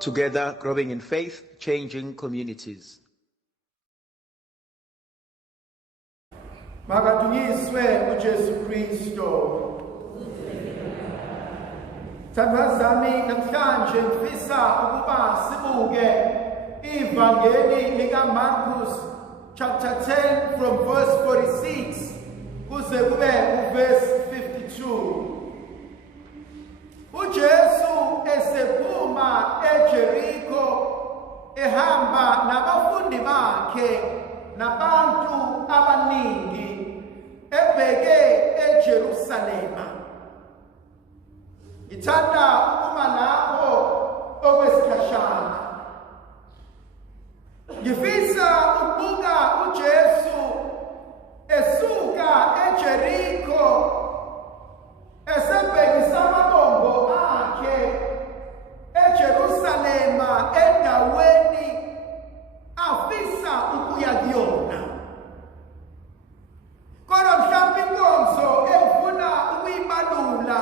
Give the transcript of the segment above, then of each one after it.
Together, growing in faith, changing communities. Makadunyiswe uJesu Kristo. Thandwa zami namhlanje ngifisa ukuba sibuke ivangeli likaMarkus chapter 10 from verse 46 kuze kube verse 52. uJesu esephuma eJeriko ehamba nabafundi bakhe nabantu abaningi ebheke eJerusalema. Ngithanda ukuma lapho okwesikhashana. Ngifisa ukubuka uJesu esuka eJeriko esebhekisa amabombo akhe eJerusalema endaweni afisa ukuya kuyona. Kodwa mhlawumbe inkonzo engifuna ukuyibalula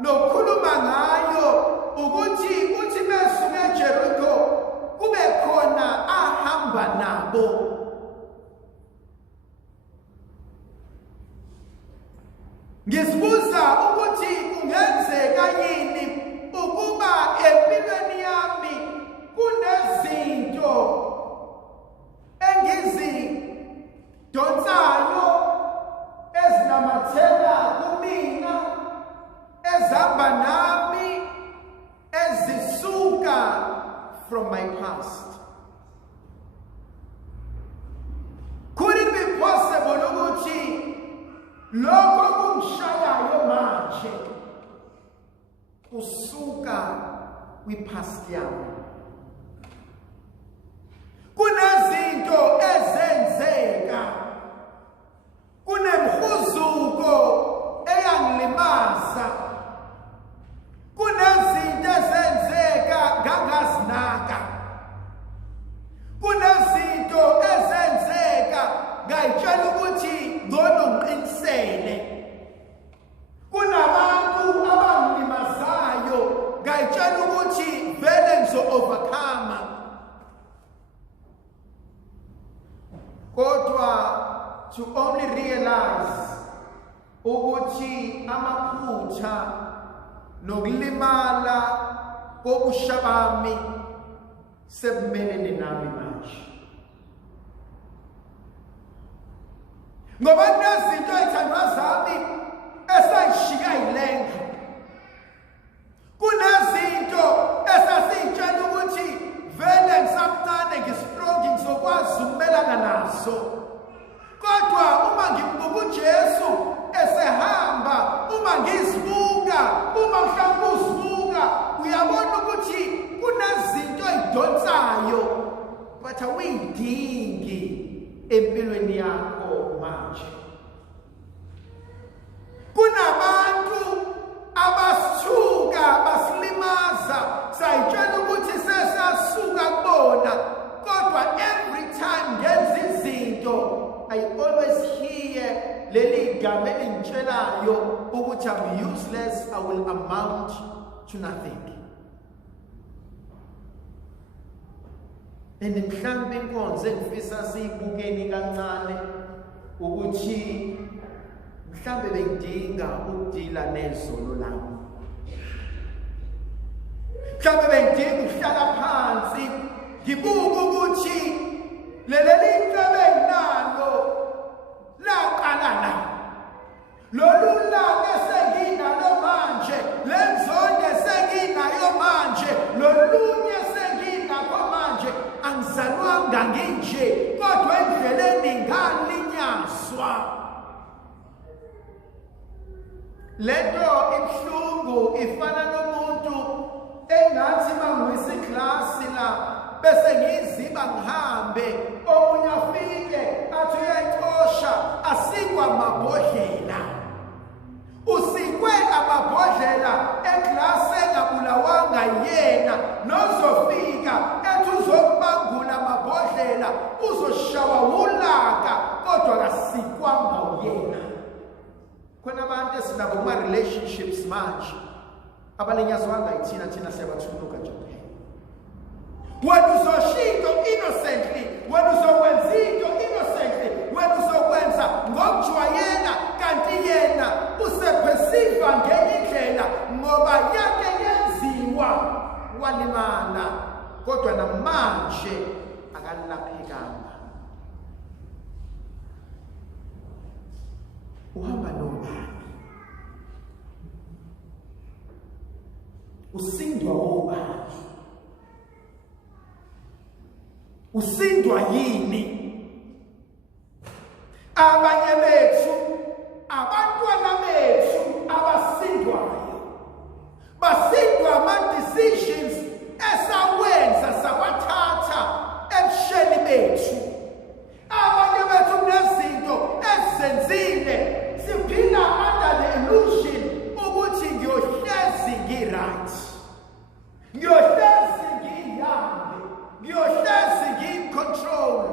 nokukhuluma ngayo ukuthi uthi besuka eJeriko kube khona ahamba nabo. Ngisibuza ukuthi kungenzeka yini ukuba empilweni yami kunezinto engizidonsayo ezinamathela kumina ezihamba nami ezisuka from my past. Could it be possible ukuthi lokho kungishayayo manje kusuka kwi-past yami? Kunezinto ezenzeka, kunemhuzuko eyangilimaza, kunezinto ezenzeka ngangazinaka, kunezinto ezenzeka ngayitshela ukuthi ngiqinisele, kunabantu abangilimazayo ngayitshela ukuthi vele ngizo-overcome. Kodwa to only realize ukuthi amaphutha nokulimala kobusha bami sebumelene nami manje. Ngoba kunezinto ezithandwa zami esayishika yilenga. Kunezinto esasiyitshela ukuthi vele ngisamncane ngistrong ngizokwazi ukumelana nazo. Kodwa uma ngibuka uJesu esehamba, uma ngizibuka, uma mhlawumbe uzibuka, uyabona ukuthi kunezinto ezidonsayo but awuyidingi empilweni yakho manje. Kunabantu abasithuka basilimaza sayitshela ukuthi sesasuka kubona, kodwa every time ngenza izinto I always hear leli gama elingitshelayo ukuthi I'm useless, I will amount to nothing. And mhlawumbe inkonzo engifisa siyibukeni kancane ukuthi mhlawumbe bengidinga ukudila nezolo lami. Mhlawumbe bengidinga ukuhlala phansi ngibuke ukuthi leli inhlobo enginalo laqala la. Lolu laka esenginalo manje, lenzondo esenginayo manje, lolunye senginakho manje, angizalwanga nginje, kodwa endleleni ngalinyazwa. Lento ibhlungu ifana nomuntu engathi mangiyiklasi la bese ngiziba ngihambe, omunye afike athi uyayixosha, asikwa amabhodlela. Usikwe amabhodlela eklasi engabulawanga yena, nozofika ethi uzokubangula amabhodlela uzoshawa ulaka, kodwa kasikwanga uyena. Khona abantu esinabo kuma-relationships manje abalinyazwanga yithina, thina siyabathuluka nje kuphela. wena uzoshintsha innocently, wena uzokwenza into innocently, wena uzokwenza ngokujwayela, kanti yena usephesiva ngenye indlela ngoba yake yenziwa walimala, kodwa namanje akalaphekanga. Uhamba nobani? Usindwa obani? Usindwa yini? Abanye bethu, abantwana bethu abasindwayo, basindwa ama-decisions esawenza sawathatha ebusheni bethu. Abanye bethu kunezinto ezenzile siphila under the illusion ukuthi ngiyohlezi ngi-right, ngiyohlezi ngihambe, ngiyohlezi ngi-control,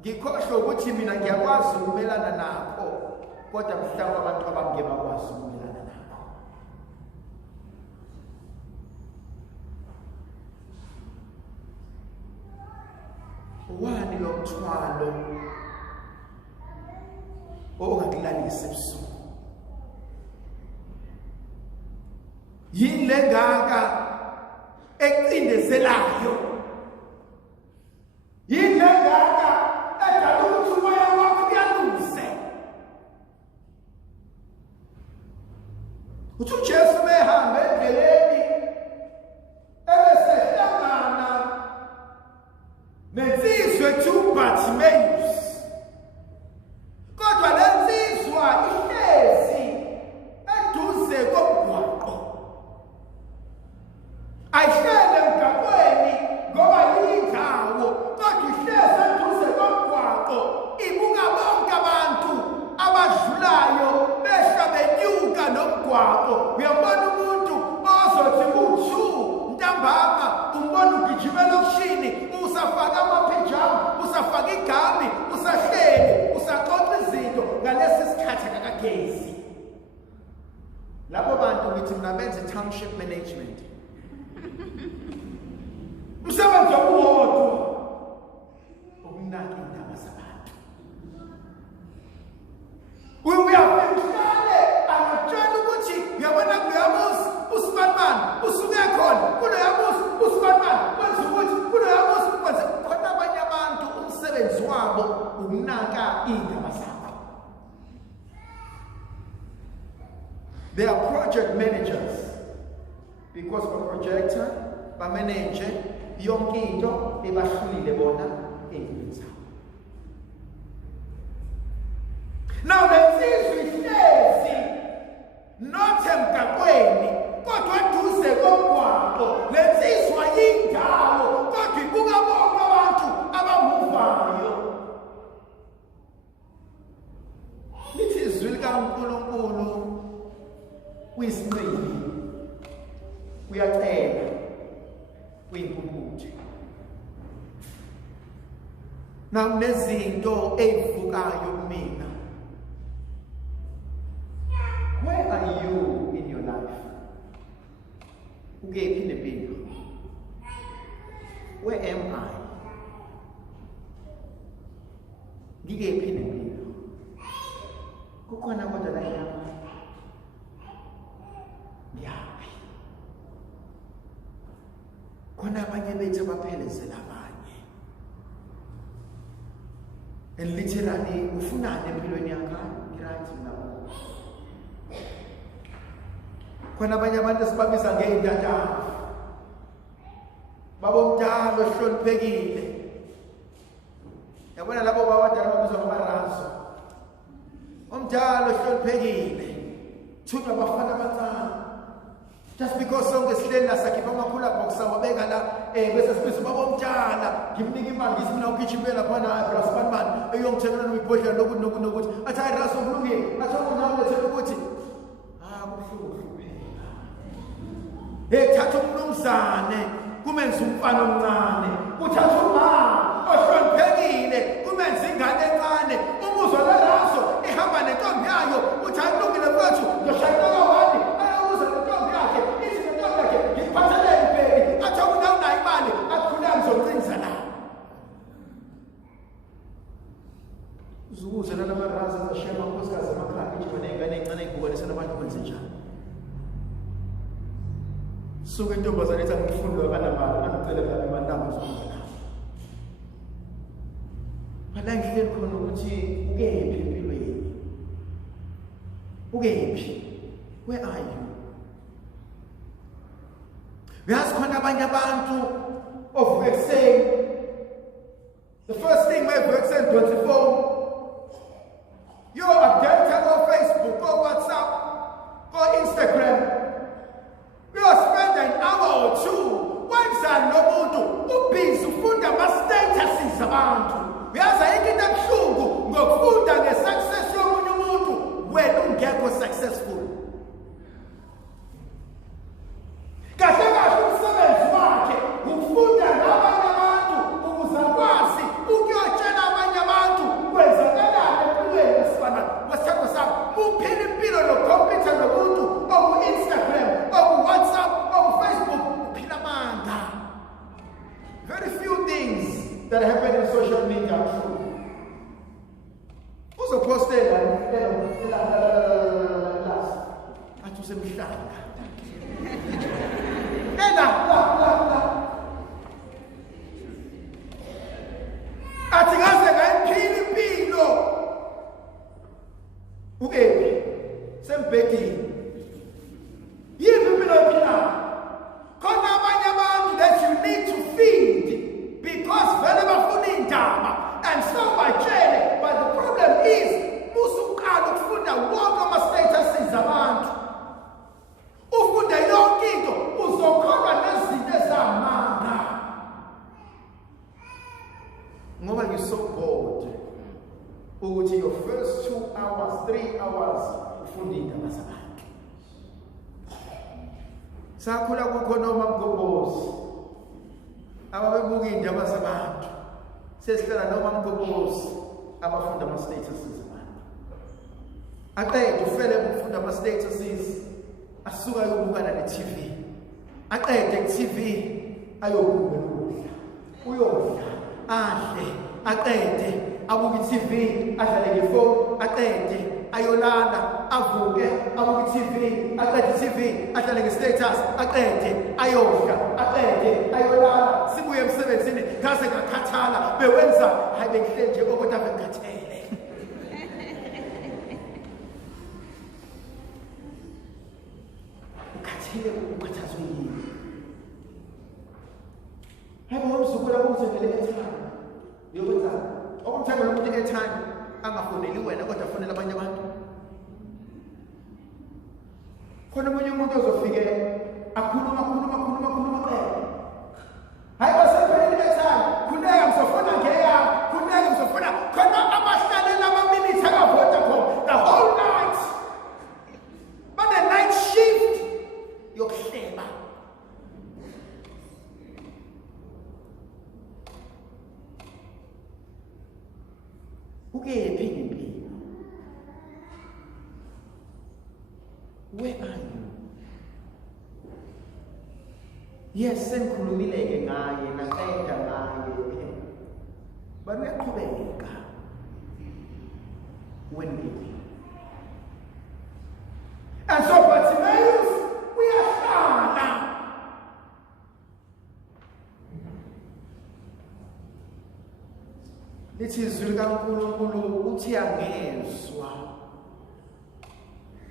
ngikhohlwe ukuthi mina ngiyakwazi ukumelana nakho, kodwa mhlawumbe abantu abangeke bakwazi ukumelana nakho. Wani lo mthwalo ongakulalisa ebusuku? Yini le ngaka ekucindezelayo? Yini le ngaka edala ukuthi umoya wakho uyaluze? Uthi uJesu behamba endleleni ebesehlangana nensizwa uBartimaeus, kodwa le nsizwa ihlezi eduze komgwaqo, ayihlele emgaqweni ngoba yindawo, kodwa ihlezi eduze komgwaqo ibuka bonke abantu abadlulayo behla benyuka nomgwaqo. Uyabona umuntu ozothi ku-2 ntambama umbona ugijimela okushini, usafaka amapijama, usafaka igami, usahleli, usaxoxa izinto ngalesi sikhathi akakagezi. Labo bantu ngithi mina benze township management. Umsebenzi wawuwodwa, ukunaka indaba zabantu. Uyafihlale angatshela ukuthi uyabona kuloyamuzi uSibanibani usuke khona, kuloyamuzi uSibanibani kwenza ukuthi, kuloyamuzi kwenza khona. Abanye abantu umsebenzi wabo ukunaka indaba zabo. They are project managers because ba-projector ba-manage yonke into ebahlulile bona ey'mpilweni zabo. Now lensizwa ihlezi not emgaqweni kodwa eduze komgwaqo. Lensizwa yindawo kodwa ibuka bonke abantu abamuvayo. Lithi izwi likaNkulunkulu kuyisinqili, kuyacela, kuyinkunkuthe. Now nezinto ey'vukayo kumina. Where are you in your life? Ukephi nempilo? Where am I? Ngikephi nempilo? Kukhona kodwa la yami. Ngiyaphi? Khona abanye bethu abaphelezela abanye. And literally ufunani empilweni yakho? Right now. Khona abanye abantu esibabiza ngey'ntathavu, babomdala ohloniphekile. Yabona labo babadala babizwa ngamarazo. Omdala ohloniphekile, thunywa abafana abancane. Just because sonke sihleli la sakhipha amakhulu akho kusawabeka la bese sibiza babomdala, ngimnika imali ngithi mina ugijimela laphana eBrasbanman eyongithengela nomibhodlela nokuthi athi hayi raso kulungile, athi unawo lethele ukuthi ethatha umnumzane kumenza umfana omncane, uthatha umama ohloniphekile kumenza ingane encane. Umuzwa leraso ihamba nentombi yayo, uthi ayilungile mfowethu, ngiyoshayela kawani ayabuza nentombi yakhe, ithi nentombi yakhe ngiphathelele ibheki, athi akunayo nayo imali, suke intombazane ethi angifundi wakanamali angicele ngabe mantambo zona bala ngihleli khona ukuthi ukephi empilweni ukephi where are you uyazi khona abanye abantu ovuka ekuseni the first thing wevuka ekuseni 24 you're updated on Facebook or WhatsApp or Instagram. You'll spend an hour or two. Once I know muntu ubhizi ufunda ama-statuses abantu. Uyazi ayikho into ebuhlungu ngokufunda nge-success yomunye umuntu wena ungekho successful. Kahle kahle umsebenzi wakhe ukufunda ngabanye abantu ukuze akwazi ukuyotshela abanye abantu kwenzakalani empilweni esifana wesithako sakho. Muphila impilo nokhompyutha nomuntu oku-Instagram, oku-WhatsApp, oku-Facebook, uphila amanga. Very few things that happen in social media are true. Uzopostela athi usemhlanga. Athi ngaze ngayiphila impilo. Ukephi? Sembhedini. Yiphi impilo ophilayo? Khona abanye abantu that you need to feed because vele bafuna indaba and so batshele, but the problem is musuqala ukufunda wonke ama-statuses abantu. Ufunda yonke into uzokholwa nezinto ezamanga ngoba you're so bored ukuthi your first 2 hours 3 hours ufunda indaba zabantu. Sakhula kukhona omamgobozi ababebuka indaba zabantu, sesihlala nomamgobozi abafunda ama-statuses abantu. Aqede ufele ukufunda ama-statuses asuka ayobukana ne-TV, aqede ku-TV ayobuka ukudla, uyodla adle, aqede abuke i-TV adlale ngefoni, aqede ayolala avuke abuke i-TV, aqede i-TV adlale nge-status, aqede ayodla, aqede ayolala, sibuye emsebenzini ngaze ngakhathala bewenza hayi bengihleli nje okodwa bengikhathele. Ukhathazwe yini? Hebe umzukulu akumthengele i-airtime yokwenzani? Okumthengela umuntu i-airtime angafoneli wena kodwa afonela abanye abantu. Khona omunye umuntu ozofike akhuluma hayi basephelele i-airtime khuleka ngizofona ngeyami, khuleka ngizofona khona abahlalela ama-minutes akavota khona the whole night. Bane-night shift yokuhleba. Ukephi ngempilo? Where are you? Yes, sengikhulumile-ke ngaye naqeda ngaye, but uyaqhubeka. Wengephi? And so Bartimaeus uyahlala. Lithi izwi likaNkulunkulu uthi angezwa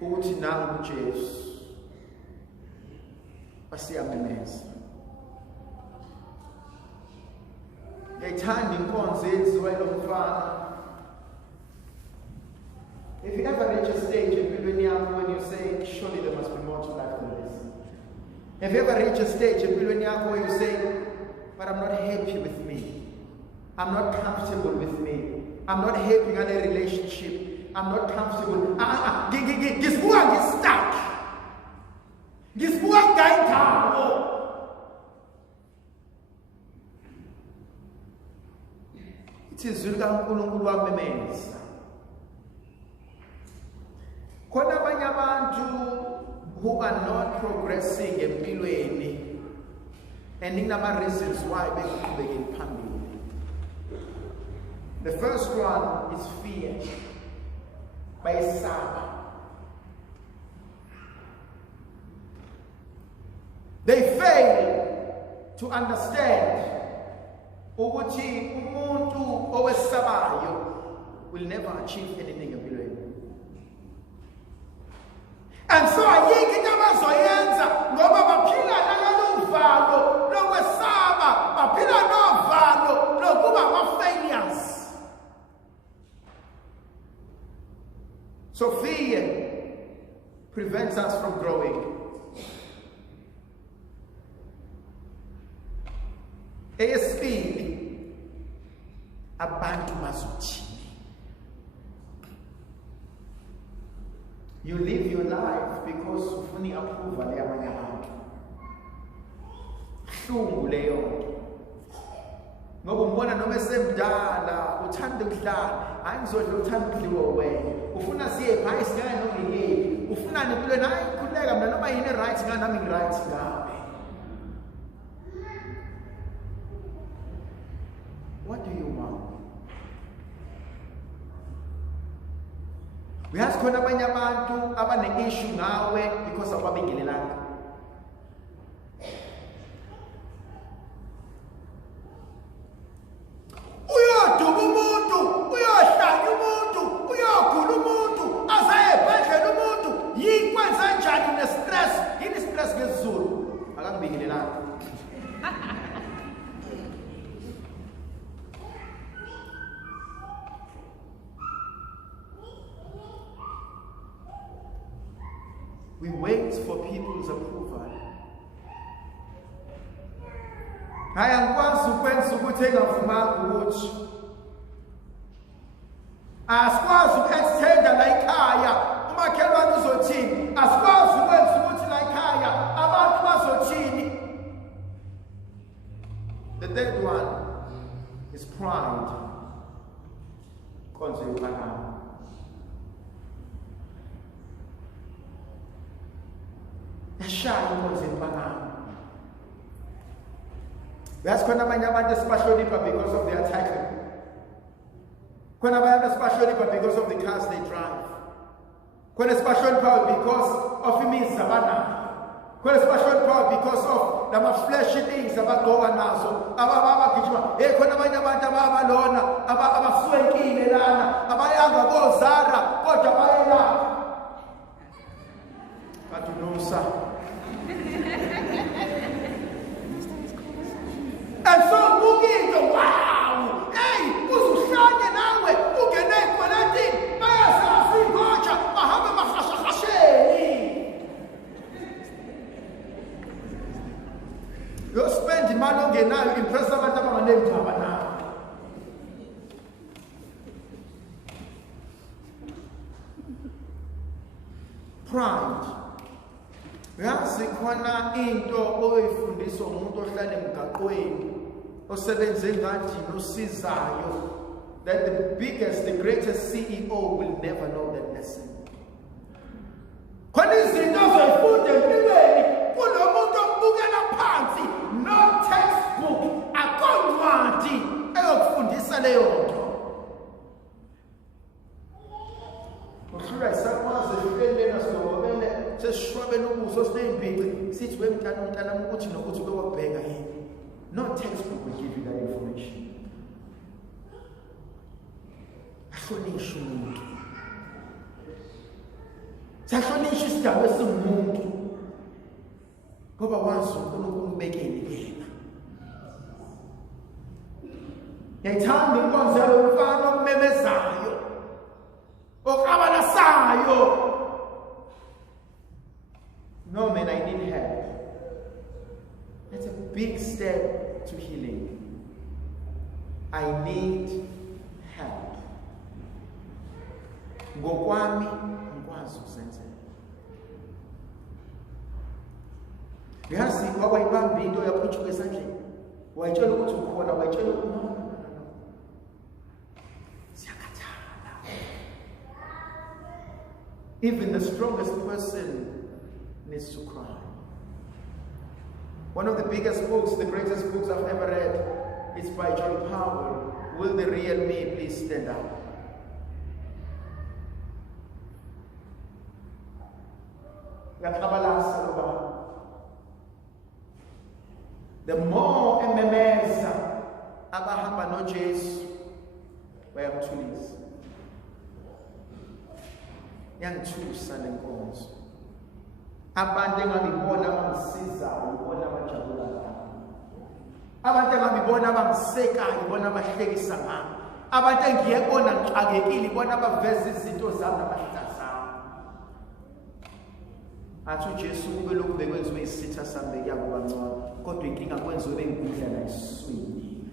ukuthi nangu uJesu basiyamemeza. Ngiyayithanda inkonzo eyenziwa yilo mfana. If you ever reach a stage empilweni yakho when you say, surely there must be more to life than this. If you ever reach a stage empilweni yakho where you say, but I'm not happy with me. I'm not comfortable with me. I'm not happy in a relationship. I'm not comfortable. Ngisbuka ngistuck. Ngisbuka ngayindawo. Ithi izwi likaNkulunkulu wamemeza. Khona abanye abantu who are not progressing empilweni and inama reasons why bekuqhubekela phambili. The first one is fear. Bayesaba. They fail to understand ukuthi umuntu owesabayo will never achieve anything empilweni. And so ayikho into abazoyenza ngoba baphila nalolu valo lokwesaba, baphila novalo lokuba ama-failures. So fear prevents us from growing. Eyesibili, abantu bazothini. You live your life because ufuna approval yabanye abantu. Hlungu leyo nto. Ngoba umbona noma esemdala uthanda ukudlala, hayi ngizodla uthanda ukudliwa wena. Ufuna siye phansi singaya noma yini. Ufuna empilweni hayi khuleka mina noma yini right ngani nami ngi-right ngabe. What do you want? Uyazi khona abanye abantu abane-issue ngawe because ababingelelanga. Uyoduba umuntu, uyohlanya umuntu, uyogula umuntu, azaye ebhedlela umuntu, yikwenza njani ne-stress? Yini stress ngesiZulu? Akangibingelelanga. We wait for people's approval. Hayi angikwazi ukwenza ukuthi engavumanga ukuthi. Asikwazi uku-extenda la ekhaya, umakhelwane uzothini? Asikwazi ukwenza ukuthi la ekhaya abantu bazothini? The third one is pride. Konzo yophakama. Yashaya inkonzo yophakama. Uyazi khona abanye abantu esibahlonipha because of their title. Khona abantu esibahlonipha because of the cars they drive. Khona esibahlonipha because of imizi abanayo. Khona esibahlonipha because of lama-flashy things abagqoka nazo. Abagijima. Khona abanye abantu ababalona, abaswenkile lana, abayanga koZara, kodwa bayelapha. But you know, sir. And so Mugito, wow! Hey, uzuhlanye nawe ungene ekweletini bayasafika ingoja bahambe bahashahasheni. You spend imali ongenayo impress abantu abangenendaba nawe. Pride. Uyazi khona into oyifundiswa umuntu ohlala emgaqweni osebenze ngandini osizayo, that the biggest, the greatest CEO will never know that lesson. Khona izinto ozoyifunda empilweni kulo muntu obukela phansi, no textbook, akoncwadi eyokufundisa leyo nto. Uhlula isakwazi ehlelena singobele sesishwabela ubuso sineyimbici sithi wemntana ukuthi nokuthi bewabheka yini. No textbook will give you that information. Ahlonishwe umuntu. Sahlonishwe isigaba esingumuntu. Ngoba wazi uNkulunkulu ubekeni yena. Ngiyayithanda inkonzo yomfana okumemezayo. Okabalasayo. No man, I need help. That's a big step to healing. I need help. Ngokwami ngikwazi ukuzenzela. Yazi wawayibamba into yaphuthuka esandleni. Wayitshela ukuthi ukhona, wayitshela ukuthi no. Even the strongest person needs to cry. One of the biggest books, the greatest books I've ever read, is by John Powell. Will the real me please stand up? The more ememeza abahamba noJesu bayamthulisa. Yangithusa lenkonzo. Abantu engabibona abangisizayo ibona abajabula ngami. Abantu engabibona abangisekayo ibona abahlekisa ngami. Abantu engiyebona ngixakekile ibona abaveza izinto zami nabahlala zami. Athi uJesu kube lokhu bekwenziwe isitha sami yabo bancane, kodwa inkinga kwenziwe bengidla la iswini.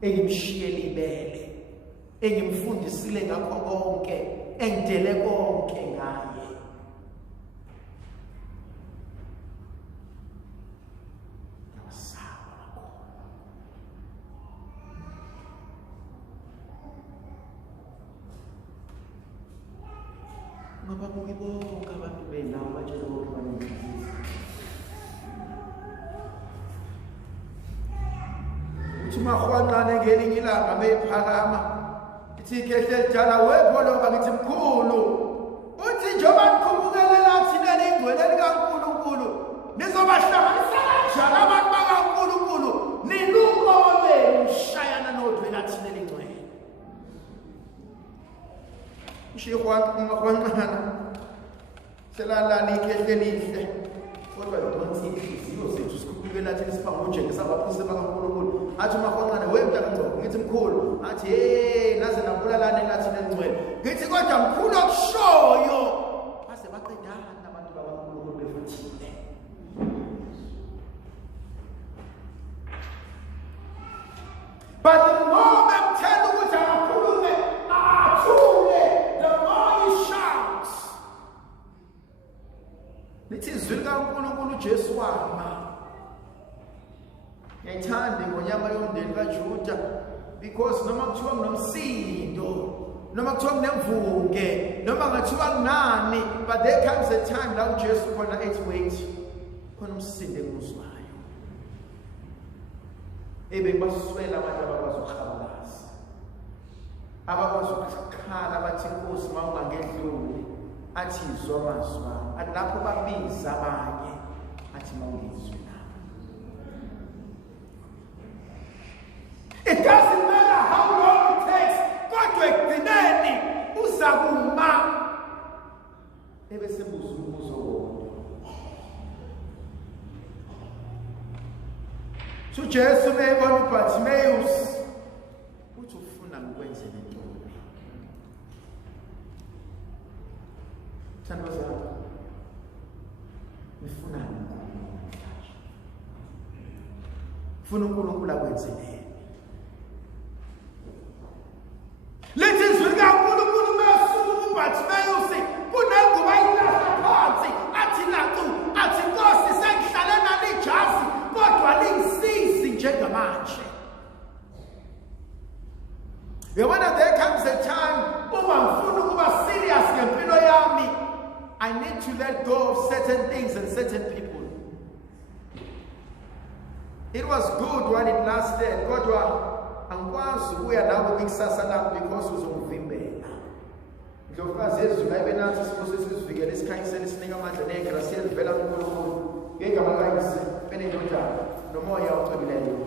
Engimshiyele ibele, engimfundisile ngakho konke, engidele konke ngaye. Yawasaba kakhulu. Ngoba kuyibonke abantu benawo batshela ukuthi banenhliziyo. Uthi mahwanqane ngelinye ilanga bephakama. Ithi kehle lijala wepholoba ngithi mkhulu. Uthi njengoba nikhubukele lathi lelingcwele likaNkulunkulu, nizobahlanganisa kanjani abantu bakaNkulunkulu? Nilunkolo ushayana nodwe lathi lelingcwele. Umahwanqana selalani kehle lihle. Kodwa idonsi inhliziyo zethu sikhubukele lathi lisiphango njengesa abaphose bakaNkulunkulu. Athi umahwanqana wemntaka ngcobo ngithi mkhulu. Athi hey naze nabulalane lathi lelingcwele. Ngithi kodwa mkhulu okushoyo. Base baqedana abantu bakaNkulunkulu befuthile. But the more them tell ukuthi akakhulume, athule, the more he shouts. Lithi izwi likaNkulunkulu uJesu wama. Ngiyayithanda ngonyama yomndeni kaJuda because noma kuthiwa kunomsindo, noma kuthiwa kunemvunge, noma ngathiwa kunani, but there comes a time la uJesu khona ethi wait, khona umsindo engizwayo. Baswela abantu abakwazi ukuhabalaza, abakwazi ukukhala bathi Nkosi mawungangedluli, athi izwa amazwi ami. Lapho babiza abanye athi mawungizwe nami. It doesn't matter how long it takes, kodwa ekugcineni uzakuma ebesebuza umbuzo wodwa. uJesu mebona uBartimaeus uthi ufuna ngikwenze lento. Thandwa zami, ngifuna namhlanje. Ufuna uNkulunkulu akwenze nini? Lethi izwi likaNkulunkulu masuku uBartimaeus kunengubo ayilahla phansi athi nacu athi Nkosi sengihlale nalijazi kodwa lingisizi njengamanje. Yabona there comes a time uma ngifuna ukuba serious ngempilo yami, I need to let go of certain things and certain people. It was good while it lasted, kodwa angikwazi ukuya nawe kwikusasa lami because uzongivimbela. Ndlovukazi yezwi la ibenathi siphose sizivikele isikhanyisele sinika amandla negrasi elivela kuNkulunkulu ngegama likayise benendodana nomoya ocwebileyo.